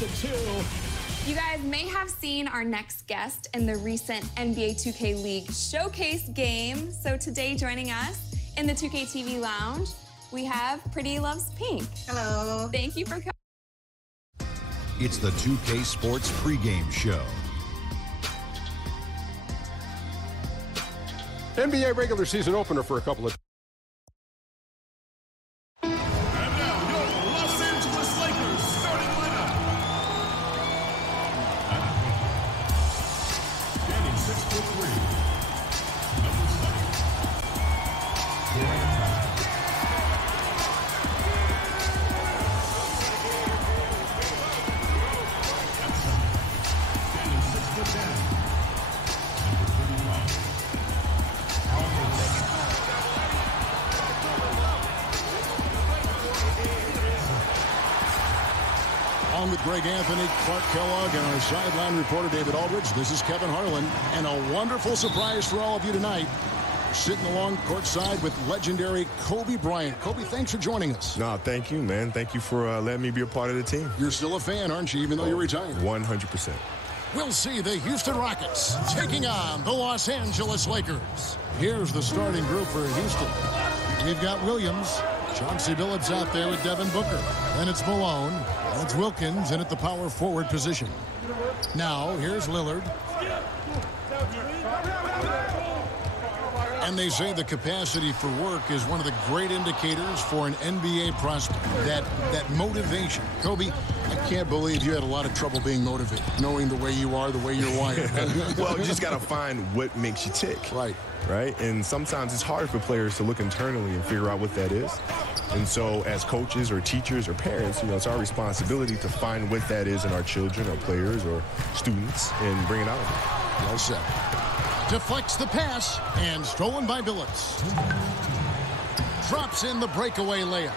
the chill. You guys may have seen our next guest in the recent NBA 2K League Showcase game. So today joining us in the 2K TV Lounge, we have Pretty Loves Pink. Hello. Thank you for coming. It's the 2K Sports pregame show. NBA regular season opener for a couple of... And now, your Los Angeles Lakers starting lineup. Standing 6'3", number 7, Durant. Standing 6'10", number 35. Along with Greg Anthony, Clark Kellogg, and our sideline reporter David Aldridge, this is Kevin Harlan, and a wonderful surprise for all of you tonight. Sitting along courtside with legendary Kobe Bryant. Kobe, thanks for joining us. No, thank you, man. Thank you for letting me be a part of the team. You're still a fan, aren't you, even though you're retired? 100%. We'll see the Houston Rockets taking on the Los Angeles Lakers. Here's the starting group for Houston. We've got Williams, Chauncey Billups out there with Devin Booker. Then it's Malone, and it's Wilkins in at the power forward position. Now, here's Lillard. And they say the capacity for work is one of the great indicators for an NBA prospect. That motivation. Kobe, I can't believe you had a lot of trouble being motivated, knowing the way you are, the way you're wired. Well, you just got to find what makes you tick. Right. Right? And sometimes it's hard for players to look internally and figure out what that is. And so as coaches or teachers or parents, it's our responsibility to find what that is in our children or players or students and bring it out of them. Well said. Deflects the pass, and stolen by Billups. Drops in the breakaway layup.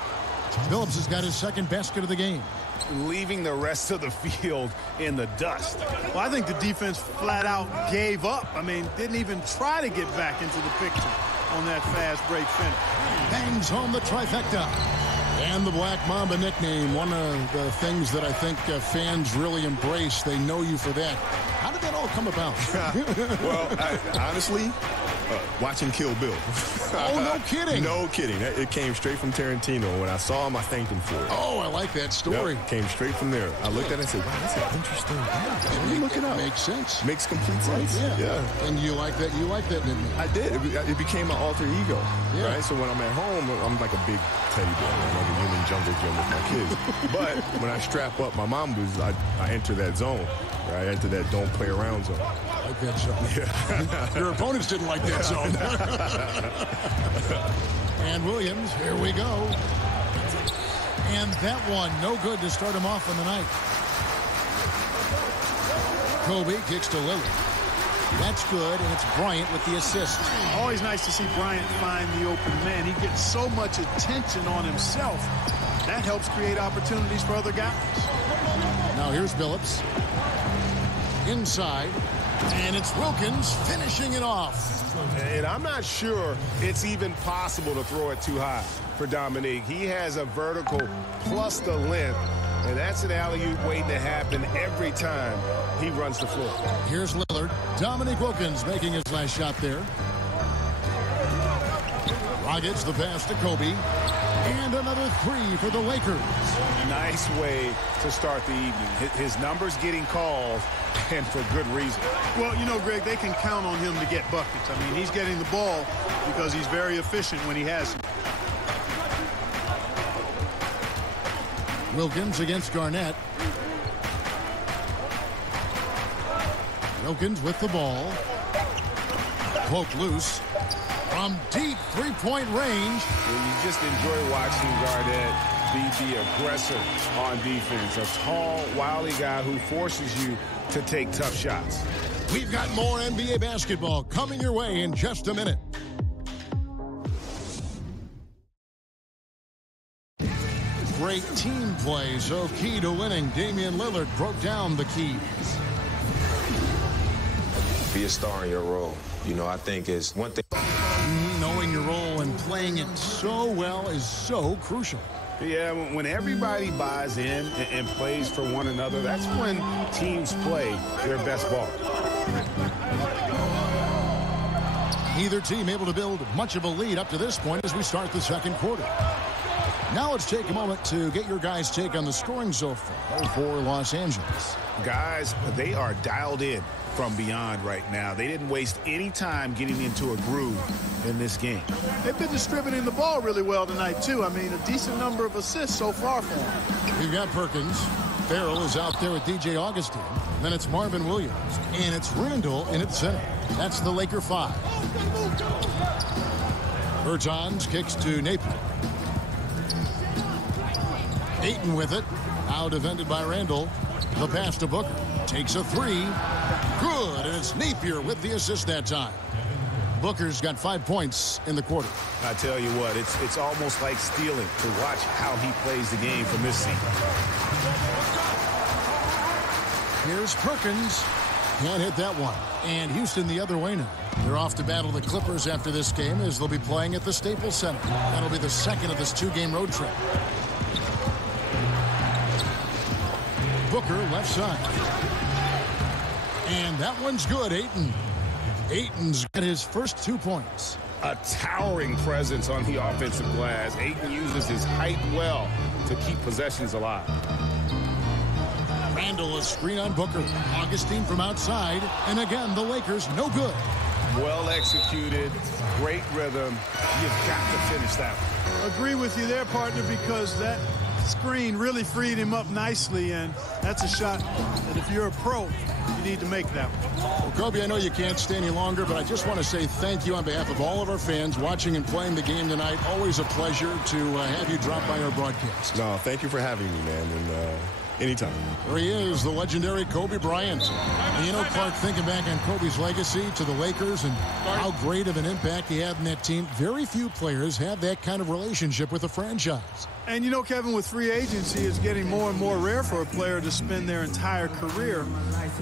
Billups has got his second basket of the game. Leaving the rest of the field in the dust. Well, I think the defense flat out gave up. I mean, didn't even try to get back into the picture on that fast break finish. Bangs home the trifecta. And the Black Mamba nickname, one of the things that I think fans really embrace. They know you for that. How did that all come about? Well, honestly, watching Kill Bill. Oh, no kidding. No kidding. It came straight from Tarantino. When I saw him, I thanked him for it. Oh, I like that story. Yep, came straight from there. I looked at it and said, wow, that's an interesting thing. Let me look it up. Makes sense. Makes complete sense. Yeah. And you like that? You like that nickname? I did. It became my alter ego. Yeah. Right? So when I'm at home, I'm like a big teddy bear. I'm like a human jungle gym with my kids. But when I strap up my Mambas, I enter that zone. Right? I enter that don't play around zone. I like that zone. Yeah. Your opponents didn't like that zone. And Williams, here we go. And that one, no good to start him off in the night. Kobe kicks to Lillard. That's good, and it's Bryant with the assist. Always nice to see Bryant find the open man. He gets so much attention on himself. That helps create opportunities for other guys. Now here's Billups. Inside. And it's Wilkins finishing it off. And I'm not sure it's even possible to throw it too high for Dominique. He has a vertical plus the length, and that's an alley-oop waiting to happen every time he runs the floor. Here's Lillard. Dominique Wilkins making his last shot there. Rockets the pass to Kobe. And another three for the Lakers. Nice way to start the evening. His numbers getting called, and for good reason. Well, Greg, they can count on him to get buckets. I mean, he's getting the ball because he's very efficient when he has it. Wilkins against Garnett. Wilkins with the ball. Poked loose. From deep three-point range. And you just enjoy watching Garnett be the aggressor on defense. A tall, wily guy who forces you to take tough shots. We've got more NBA basketball coming your way in just a minute. Great team play, so key to winning. Damian Lillard broke down the keys. Be a star in your role. I think it's one thing. Knowing your role and playing it so well is so crucial. Yeah, when everybody buys in and plays for one another, that's when teams play their best ball. Neither team able to build much of a lead up to this point as we start the second quarter. Now let's take a moment to get your guys' take on the scoring so far for Los Angeles. Guys, they are dialed in from beyond right now. They didn't waste any time getting into a groove in this game. They've been distributing the ball really well tonight, too. I mean, a decent number of assists so far for them. We've got Perkins. Farrell is out there with DJ Augustine. Then it's Marvin Williams. And it's Randall in its center. That's the Laker 5. Bertans kicks to Napier. Ayton with it. Now defended by Randall. The pass to Booker. Takes a three. Good. And it's Napier with the assist that time. Booker's got 5 points in the quarter. I tell you what, it's almost like stealing to watch how he plays the game from this seat. Here's Perkins. Can't hit that one. And Houston the other way now. They're off to battle the Clippers after this game as they'll be playing at the Staples Center. That'll be the second of this 2-game road trip. Booker left side. And that one's good, Ayton. Ayton's got his first 2 points. A towering presence on the offensive glass. Ayton uses his height well to keep possessions alive. Randall, a screen on Booker. Augustine from outside. And again, the Lakers no good. Well executed. Great rhythm. You've got to finish that one. Agree with you there, partner, because that screen really freed him up nicely, and that's a shot that if you're a pro, you need to make that one. Well, Kobe, I know you can't stay any longer, but I just want to say thank you on behalf of all of our fans watching and playing the game tonight. Always a pleasure to have you drop by our broadcast. No, thank you for having me, man, and anytime. There he is, the legendary Kobe Bryant. And you know, Clark, thinking back on Kobe's legacy to the Lakers and how great of an impact he had in that team, very few players have that kind of relationship with a franchise. And you know, Kevin, with free agency, it's getting more and more rare for a player to spend their entire career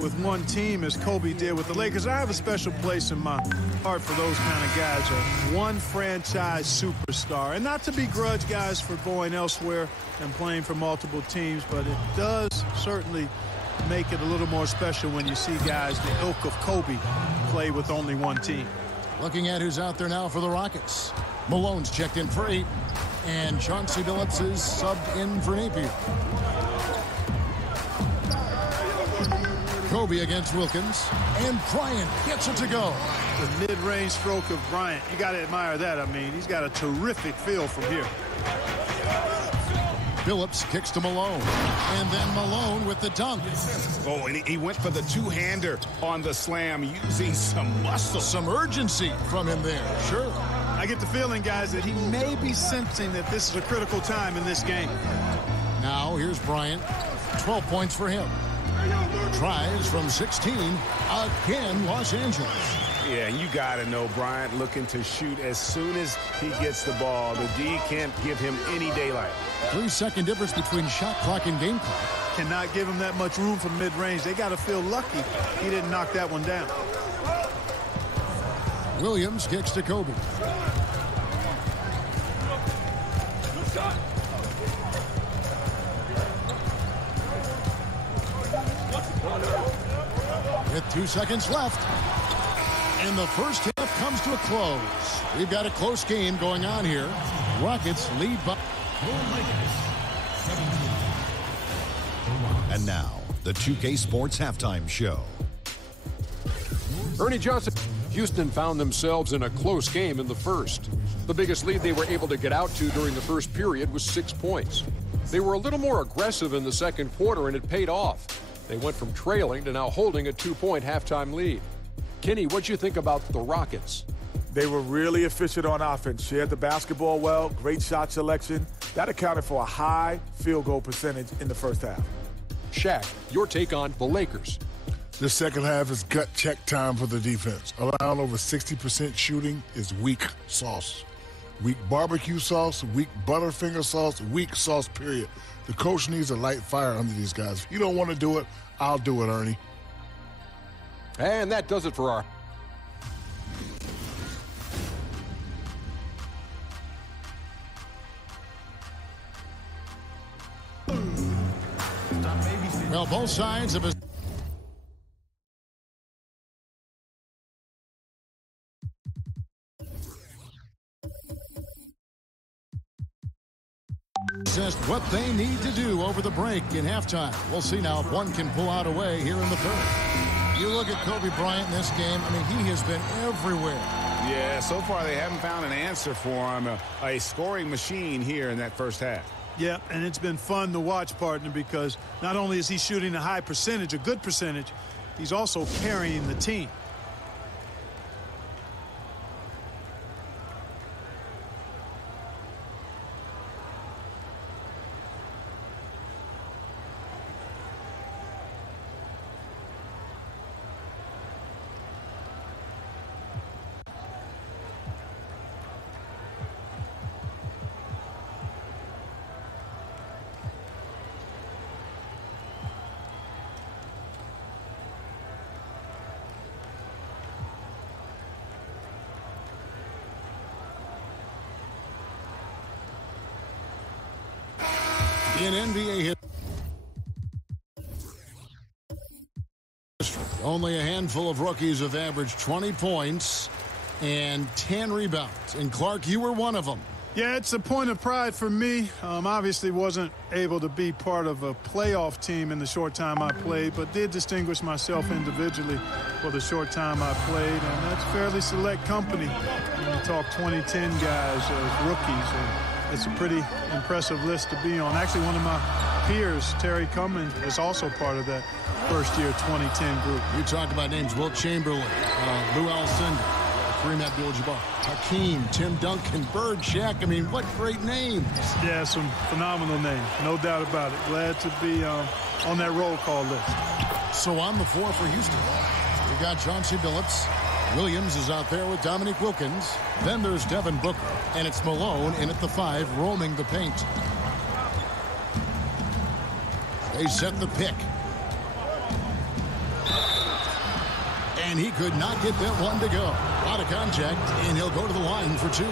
with one team as Kobe did with the Lakers. I have a special place in my heart for those kind of guys, a one franchise superstar. And not to begrudge guys for going elsewhere and playing for multiple teams, but it does certainly make it a little more special when you see guys the ilk of Kobe play with only one team. Looking at who's out there now for the Rockets. Malone's checked in for 8. And Chauncey Billups is subbed in for Napier. Kobe against Wilkins. And Bryant gets it to go. The mid-range stroke of Bryant. You got to admire that. I mean, he's got a terrific feel from here. Billups kicks to Malone. And then Malone with the dunk. Oh, and he went for the two-hander on the slam, using some muscle. Some urgency from him there. Sure. I get the feeling, guys, that he may be sensing that this is a critical time in this game. Now, here's Bryant. 12 points for him. Tries from 16. Again, Los Angeles. Yeah, you got to know Bryant looking to shoot as soon as he gets the ball. The D can't give him any daylight. 3-second difference between shot clock and game clock. Cannot give him that much room from mid-range. They got to feel lucky he didn't knock that one down. Williams kicks to Kobe. With 2 seconds left. And the first half comes to a close. We've got a close game going on here. Rockets lead by... And now, the 2K Sports Halftime Show. Ernie Johnson. Houston found themselves in a close game in the first. The biggest lead they were able to get out to during the first period was 6 points. They were a little more aggressive in the second quarter, and it paid off. They went from trailing to now holding a 2-point halftime lead. Kenny, what'd you think about the Rockets? They were really efficient on offense. Shared the basketball well, great shot selection. That accounted for a high field goal percentage in the first half. Shaq, your take on the Lakers. The second half is gut check time for the defense. Allowing over 60% shooting is weak sauce. Weak barbecue sauce, weak Butterfinger sauce, weak sauce, period. The coach needs a light fire under these guys. If you don't want to do it, I'll do it, Ernie. And that does it for our... Well, both sides of a assessed what they need to do over the break in halftime. We'll see now if one can pull out a way here in the third. You look at Kobe Bryant in this game, I mean, he has been everywhere. Yeah, so far they haven't found an answer for him. A scoring machine here in that first half. Yeah, and it's been fun to watch, partner, because not only is he shooting a high percentage, a good percentage, he's also carrying the team. In NBA history, only a handful of rookies have averaged 20 points and 10 rebounds. And, Clark, you were one of them. Yeah, it's a point of pride for me. Obviously wasn't able to be part of a playoff team in the short time I played, but did distinguish myself individually for the short time I played. And that's fairly select company when you talk 2010 guys as rookies. And it's a pretty impressive list to be on. Actually, one of my peers, Terry Cummins, was also part of that first-year 2010 group. You talk about names: Wilt Chamberlain, Lou Alcindor, Kareem Abdul-Jabbar, Hakeem, Tim Duncan, Bird, Shaq. I mean, what great names. Yeah, some phenomenal names, no doubt about it. Glad to be on that roll call list. So on the floor for Houston, we've got Chauncey Billups. Williams is out there with Dominique Wilkins. Then there's Devin Booker. And it's Malone in at the 5, roaming the paint. They set the pick. And he could not get that one to go. Out of contact, and he'll go to the line for 2.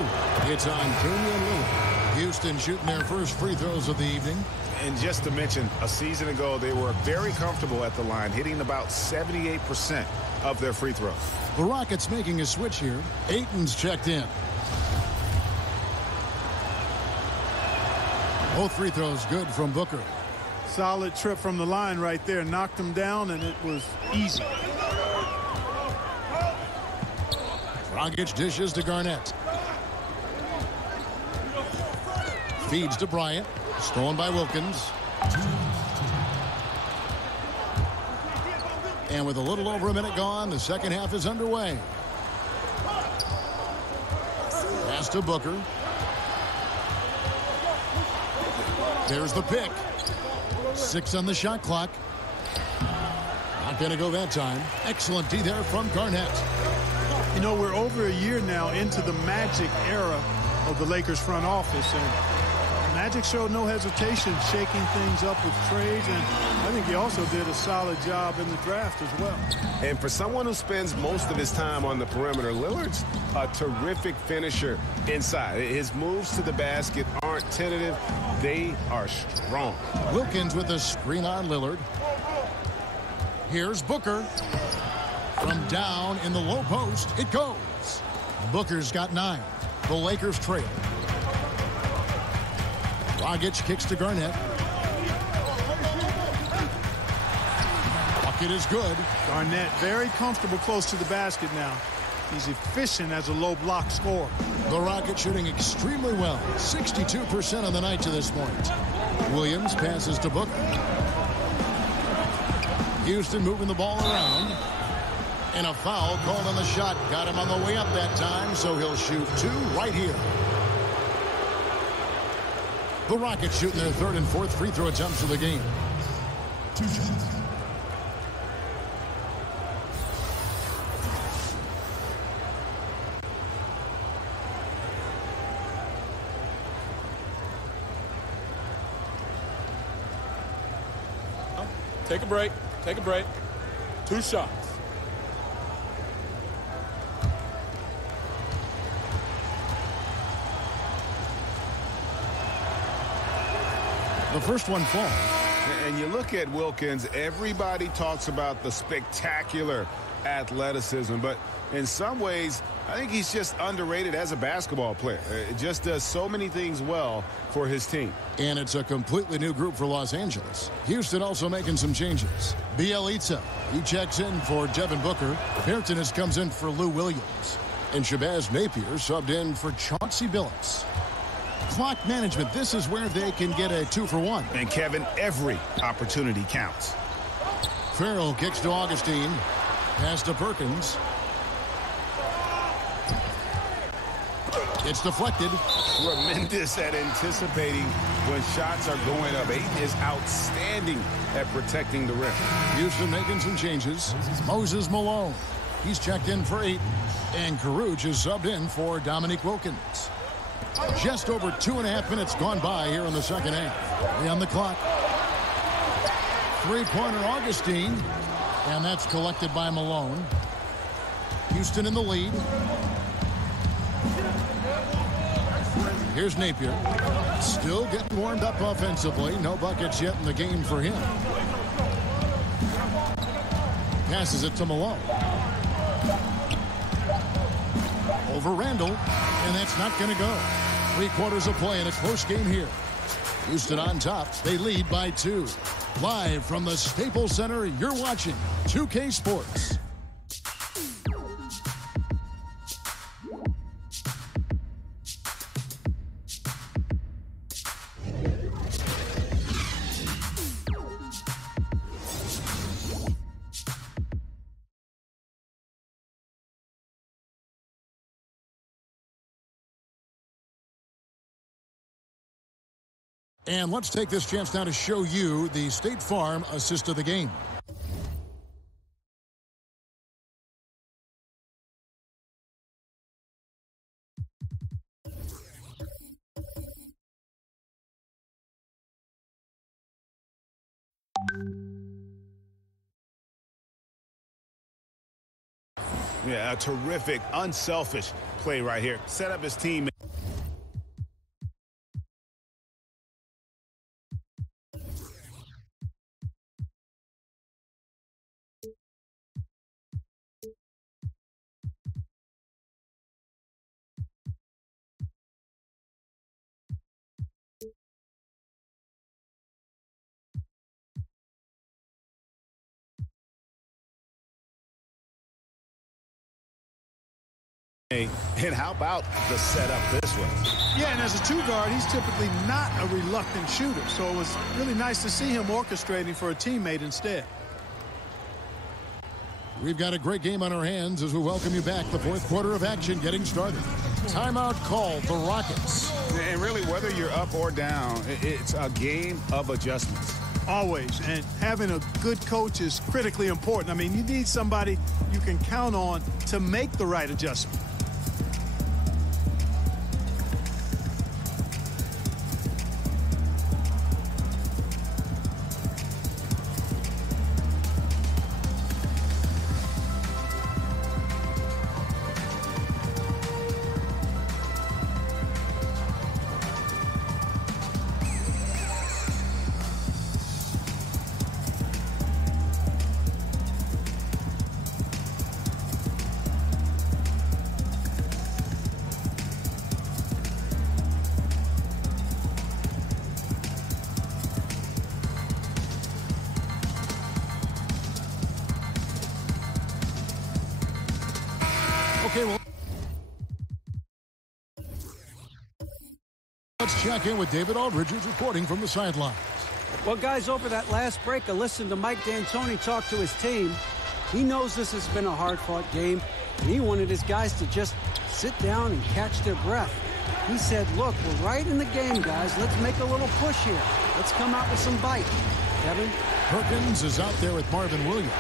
It's on Damian Lillard. Houston shooting their first free throws of the evening. And just to mention, a season ago, they were very comfortable at the line, hitting about 78% of their free throws. The Rockets making a switch here. Ayton's checked in. Both free throws good from Booker. Solid trip from the line right there. Knocked him down, and it was easy. Dragic dishes to Garnett. Feeds to Bryant. Stolen by Wilkins. And with a little over a minute gone, the second half is underway. Pass to Booker. There's the pick. 6 on the shot clock. Not going to go that time. Excellent D there from Garnett. You know, we're over a year now into the Magic era of the Lakers front office, and Magic showed no hesitation shaking things up with trades, and I think he also did a solid job in the draft as well. And for someone who spends most of his time on the perimeter, Lillard's a terrific finisher inside. His moves to the basket aren't tentative. They are strong. Wilkins with a screen on Lillard. Here's Booker. From down in the low post, it goes. Booker's got 9. The Lakers trail. Dragic kicks to Garnett. Bucket is good. Garnett very comfortable close to the basket now. He's efficient as a low block scorer. The Rockets shooting extremely well. 62% on the night to this point. Williams passes to Booker. Houston moving the ball around. And a foul called on the shot. Got him on the way up that time, so he'll shoot 2 right here. The Rockets shooting their 3rd and 4th free throw attempts of the game. 2 shots. Take a break. Take a break. 2 shots. The first one falls. And you look at Wilkins, everybody talks about the spectacular athleticism, but in some ways, I think he's just underrated as a basketball player. It just does so many things well for his team. And it's a completely new group for Los Angeles. Houston also making some changes. Bielitsa, he checks in for Devin Booker. Peartonis comes in for Lou Williams. And Shabazz Napier subbed in for Chauncey Billups. Clock management, this is where they can get a 2-for-1. And Kevin, every opportunity counts. Farrell kicks to Augustine. Pass to Perkins. It's deflected. Tremendous at anticipating when shots are going up. Ayton is outstanding at protecting the rim. Houston making some changes. Moses Malone. He's checked in for Ayton. And Caruge is subbed in for Dominique Wilkins. Just over 2.5 minutes gone by here in the second half. 3 on the clock. Three-pointer Augustine. And that's collected by Malone. Houston in the lead. Here's Napier. Still getting warmed up offensively. No buckets yet in the game for him. Passes it to Malone. Over Randall. And that's not going to go. 3/4 of play in a close game here. Houston on top. They lead by 2. Live from the Staples Center, you're watching 2K Sports. And let's take this chance now to show you the State Farm assist of the game. Yeah, a terrific, unselfish play right here. Set up his team. And how about the setup this way? Yeah, and as a 2-guard, he's typically not a reluctant shooter. So it was really nice to see him orchestrating for a teammate instead. We've got a great game on our hands as we welcome you back. The 4th quarter of action getting started. Timeout called the Rockets. And really, whether you're up or down, it's a game of adjustments. Always. And having a good coach is critically important. I mean, you need somebody you can count on to make the right adjustment. Okay, well, let's check in with David Aldridge, who's reporting from the sidelines. Well, guys, over that last break, I listened to Mike D'Antoni talk to his team. He knows this has been a hard-fought game, and he wanted his guys to just sit down and catch their breath. He said, look, we're right in the game, guys. Let's make a little push here. Let's come out with some bite. Kevin? Perkins is out there with Marvin Williams.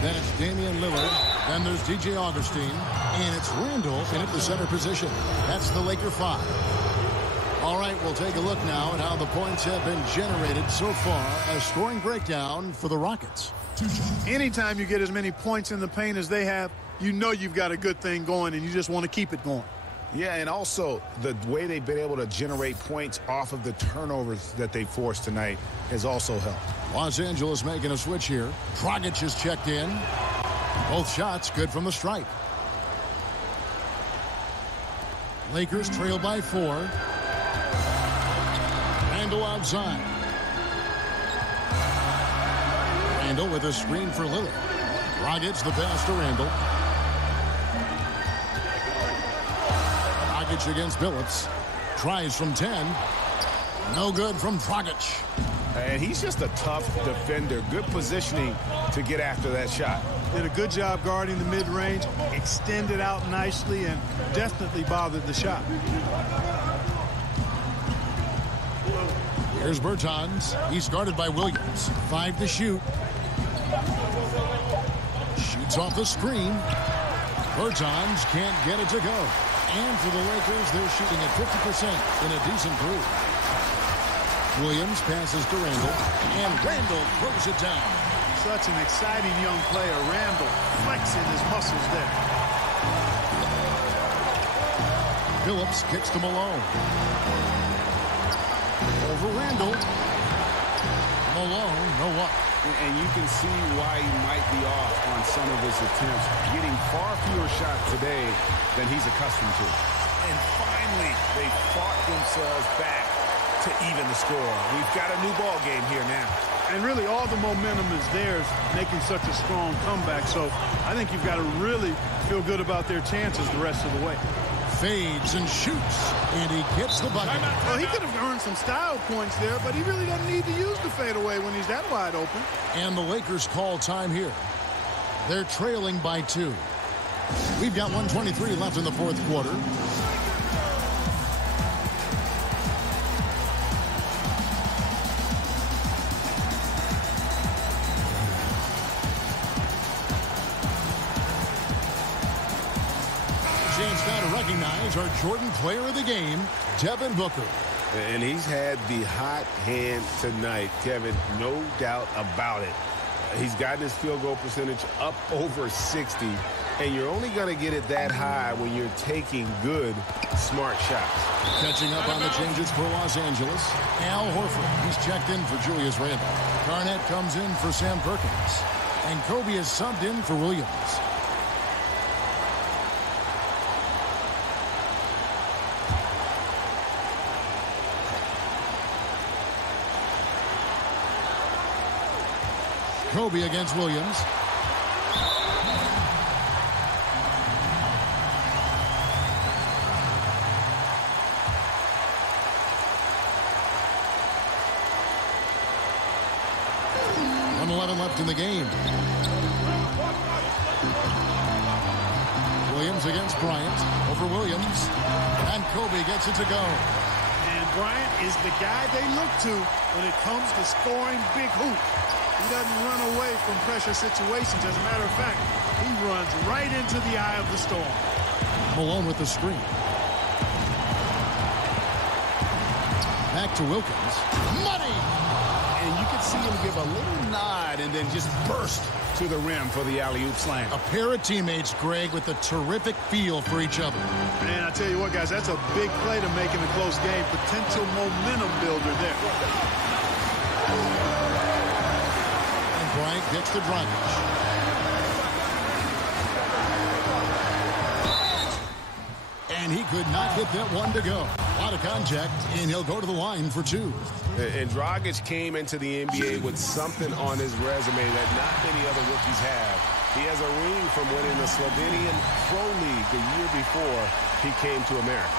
Then it's Damian Lillard. Then there's DJ Augustine. And it's Randall in at the center position. That's the Laker 5. All right, we'll take a look now at how the points have been generated so far. A scoring breakdown for the Rockets. Anytime you get as many points in the paint as they have, you know you've got a good thing going, and you just want to keep it going. Yeah, and also the way they've been able to generate points off of the turnovers that they forced tonight has also helped. Los Angeles making a switch here. Dragic is checked in. Both shots good from the stripe. Lakers trail by 4. Randle outside. Randle with a screen for Lillard. Dragic the pass to Randle. Dragic against Billups. Tries from 10. No good from Dragic. And he's just a tough defender. Good positioning to get after that shot. Did a good job guarding the mid-range, extended out nicely, and definitely bothered the shot. Here's Bertans. He's guarded by Williams. 5 to shoot. Shoots off the screen. Bertans can't get it to go. And for the Lakers, they're shooting at 50% in a decent group. Williams passes to Randle, and Randle throws it down. Such an exciting young player. Randle flexing his muscles there. Billups kicks to Malone. Over Randle. Malone, no up. And you can see why he might be off on some of his attempts, getting far fewer shots today than he's accustomed to. And finally, they fought themselves back to even the score. We've got a new ball game here now. And really all the momentum is theirs, making such a strong comeback. So I think you've got to really feel good about their chances the rest of the way. Fades and shoots, and he gets the bucket. Well, he could have earned some style points there, but he really doesn't need to use the fadeaway when he's that wide open. And the Lakers call time here. They're trailing by 2. We've got 1:23 left in the fourth quarter. Chance now to recognize our Jordan player of the game, Devin Booker. And he's had the hot hand tonight, Kevin, no doubt about it. He's gotten his field goal percentage up over 60, and you're only going to get it that high when you're taking good, smart shots. Catching up on the changes for Los Angeles, Al Horford. He's checked in for Julius Randle. Garnett comes in for Sam Perkins. And Kobe is subbed in for Williams. Kobe against Williams. .11 left in the game. Williams against Bryant. Over Williams. And Kobe gets it to go. And Bryant is the guy they look to when it comes to scoring big hoops. He doesn't run away from pressure situations. As a matter of fact, he runs right into the eye of the storm. Malone with the screen. Back to Wilkins. Money! And you can see him give a little nod and then just burst to the rim for the alley-oop slam. A pair of teammates, Greg, with a terrific feel for each other. Man, I tell you what, guys, that's a big play to make in a close game. Potential momentum builder there. Bryant gets the Dragic. And he could not get that one to go. A lot of contact, and he'll go to the line for 2. And Dragic came into the NBA with something on his resume that not many other rookies have. He has a ring from winning the Slovenian Pro League the year before he came to America.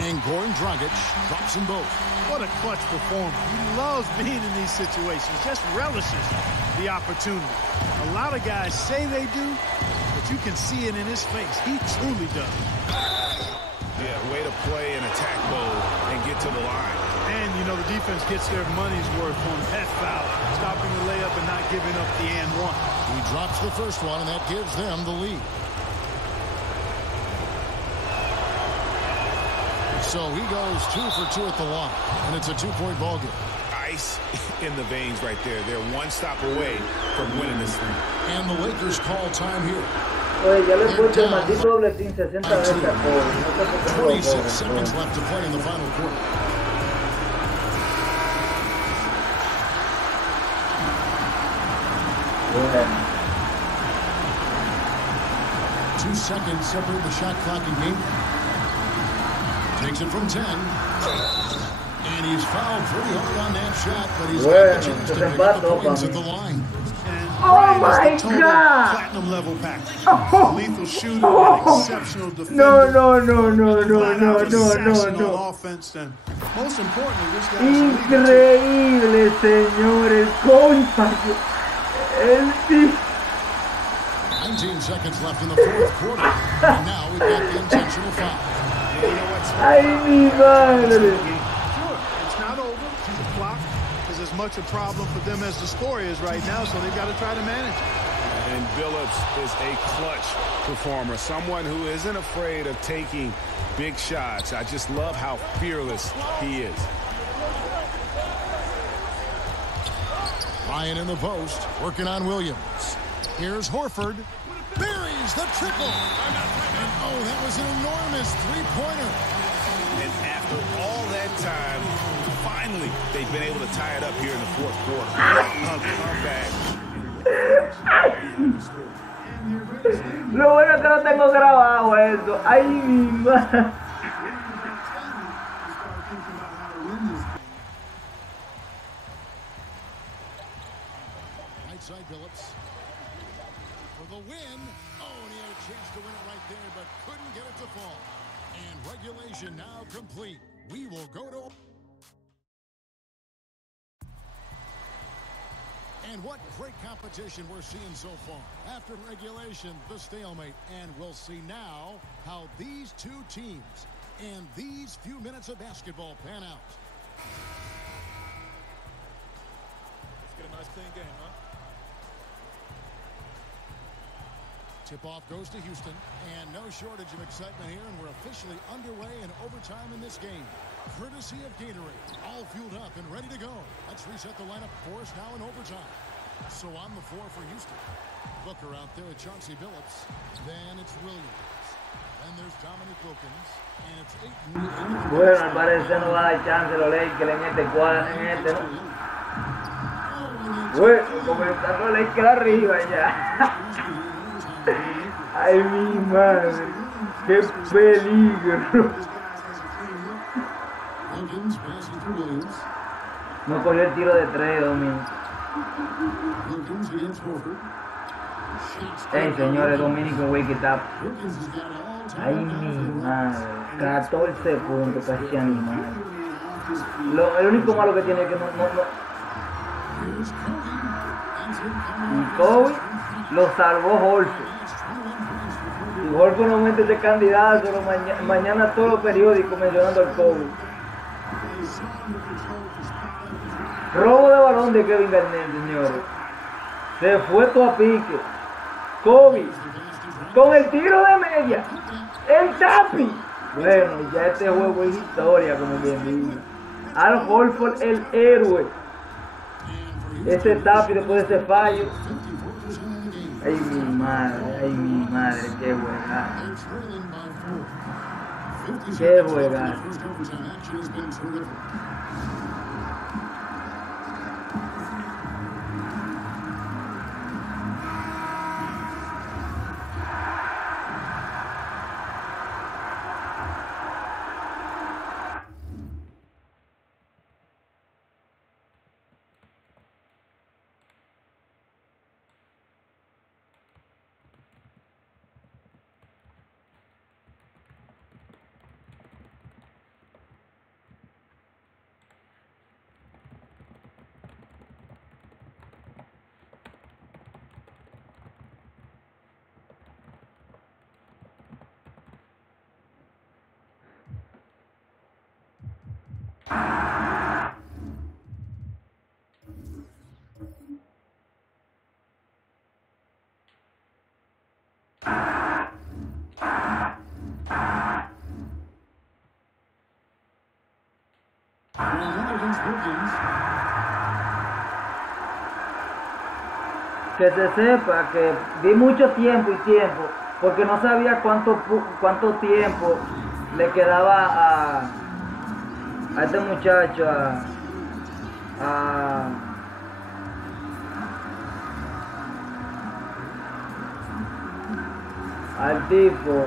And Goran Dragic drops them both. What a clutch performer. He loves being in these situations, just relishes the opportunity. A lot of guys say they do, but you can see it in his face. He truly does. Yeah, way to play in attack mode and get to the line. And, you know, the defense gets their money's worth on that foul, stopping the layup and not giving up the and one. He drops the first one, and that gives them the lead. So he goes 2 for 2 at the line, and it's a 2-point ball game. He ice in the veins right there. They're one stop away from winning this thing. And the Lakers call time here. Oye, ya le he puesto el maldito dobletín 60 veces a Kobe. No sé por qué no lo 26 seconds left to play in the final quarter. Bueno. 2 seconds separate the shot clock and game. Takes it from 10. And he's fouled pretty hard on that shot, but he's got the chance to pick up the points at the line. Oh my God! Platinum level package. Lethal shooter, exceptional defender. No. Offense, and most importantly, this guy Increíble, señores. Concha. El tipo. 19 seconds left in the fourth quarter. And now we've got the intentional foul. Ay, mi madre. Sure, it's not over. The clock is as much a problem for them as the score is right now, so they've got to try to manage it. And Billups is a clutch performer, someone who isn't afraid of taking big shots. I just love how fearless he is. Ryan in the post, working on Williams. Here's Horford. Buries the triple. And oh, that was an enormous three-pointer. And after all that time, finally, they've been able to tie it up here in the fourth quarter. Comeback. Lo bueno es que no tengo grabado eso. Ay, mi madre. Right side Billups. For the win. Oh, and he had a chance to win it right there, but couldn't get it to fall. And regulation now complete. We will go to... And what great competition we're seeing so far. After regulation, the stalemate. And we'll see now how these two teams and these few minutes of basketball pan out. Let's get a nice clean game, huh? Tip-off goes to Houston, and no shortage of excitement here, and we're officially underway in overtime in this game. Courtesy of Gatorade, all fueled up and ready to go. Let's reset the lineup for us now in overtime. So on the floor for Houston, Booker out there with Chauncey Billups. Then it's Williams. Then there's Dominic Wilkins, and it's Ayton. Bueno, al parecer no va a dar chance los Lakers en este cuadro, en este, ¿no? Bueno, comenzando los Lakers arriba ya. Ay, mi madre, qué peligro. No cogió el tiro de 3, Dominic. Hey, señores, Dominic wake it up. Ay, mi madre, 14 puntos, casi animal. El único malo que tiene es que no. Y Kobe lo salvó Horford. Si Horford no mete ese candidato, mañana todos los periódicos mencionando al Kobe. Robo de balón de Kevin Garnett, señores. Se fue todo a pique. Kobe con el tiro de media. El tapi. Bueno, ya este juego es historia, como bien digo. Al Horford, el héroe. Ese tapi después de ese fallo. Ay, mi madre, qué juegazo. Qué juegazo. que se sepa que di mucho tiempo porque no sabía cuánto tiempo le quedaba a este muchacho, al tipo.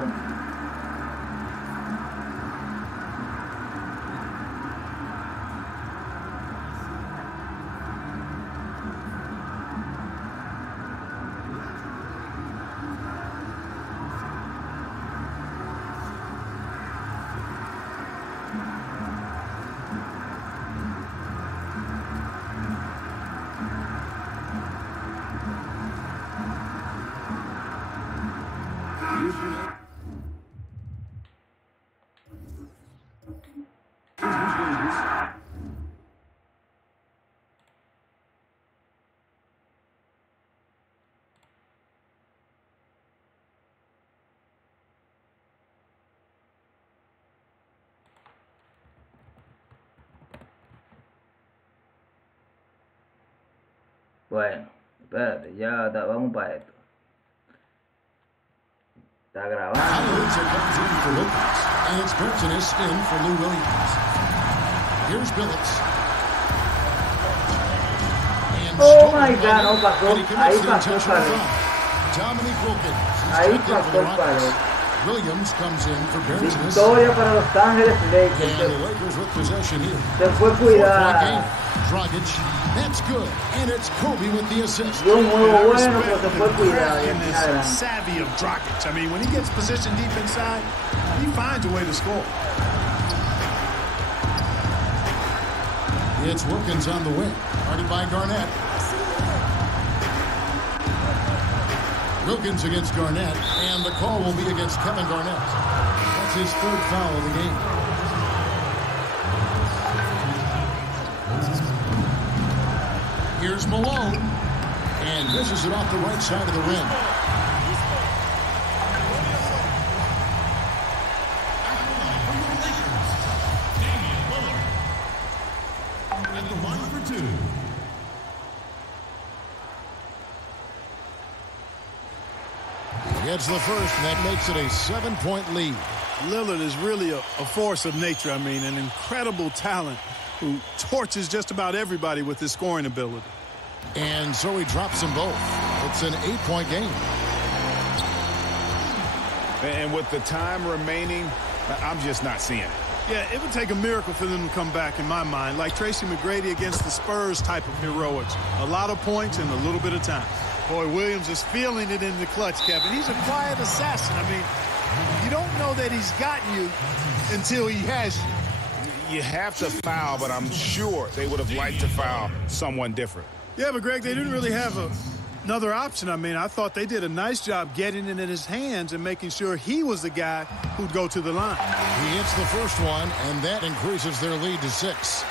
Bueno, espérate, ya vamos para esto. Está grabando. And it's Burtonist in for Lou Williams. Here's Billups. Oh my God, no pasó. Ahí pasó el palo. Dominique Wilkins. Ahí pasó el palo. Williams comes in for Burtonist. Victoria para Los Ángeles Lakers. And the Lakers with possession here. Se fue cuidado. Dragic, that's good, and it's Kobe with the assist. Savvy of Dragic. I mean, when he gets positioned deep inside, he finds a way to score. It's Wilkins on the wing, guarded by Garnett. Wilkins against Garnett, and the call will be against Kevin Garnett. That's his third foul of the game. Here's Malone, and misses it off the right side of the rim. At the line for two. Gets the first, and that makes it a 7-point lead. Lillard is really a force of nature. I mean, an incredible talent who torches just about everybody with his scoring ability. And so he drops them both. It's an 8-point game. And with the time remaining, I'm just not seeing it. Yeah, it would take a miracle for them to come back, in my mind, like Tracy McGrady against the Spurs type of heroics. A lot of points in a little bit of time. Boy, Williams is feeling it in the clutch, Kevin. He's a quiet assassin. I mean, you don't know that he's got you until he has you. You have to foul, but I'm sure they would have liked to foul someone different. Yeah, but Greg, they didn't really have another option. I mean, I thought they did a nice job getting it in his hands and making sure he was the guy who'd go to the line. He hits the first one, and that increases their lead to 6.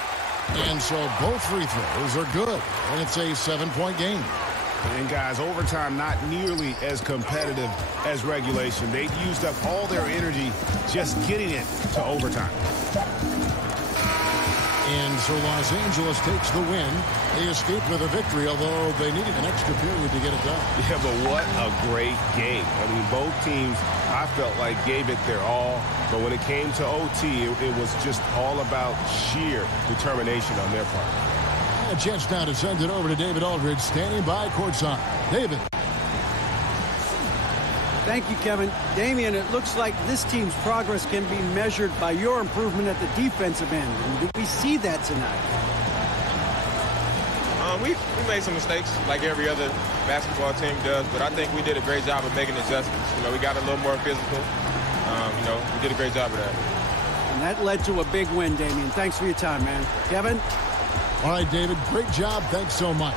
And so both free throws are good, and it's a 7-point game. And guys, overtime not nearly as competitive as regulation. They used up all their energy just getting it to overtime. And so Los Angeles takes the win. They escaped with a victory, although they needed an extra period to get it done. Yeah, but what a great game. I mean, both teams, I felt like, gave it their all. But when it came to OT, it was just all about sheer determination on their part. A chance now to send it over to David Aldridge, standing by courtside. David. Thank you, Kevin. Damian, it looks like this team's progress can be measured by your improvement at the defensive end. And did we see that tonight? We made some mistakes like every other basketball team does, but I think we did a great job of making adjustments. You know, we got a little more physical. You know, we did a great job of that. And that led to a big win, Damian. Thanks for your time, man. Kevin? All right, David, great job. Thanks so much.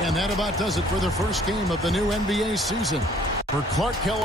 And that about does it for the first game of the new NBA season. For Clark Kellogg.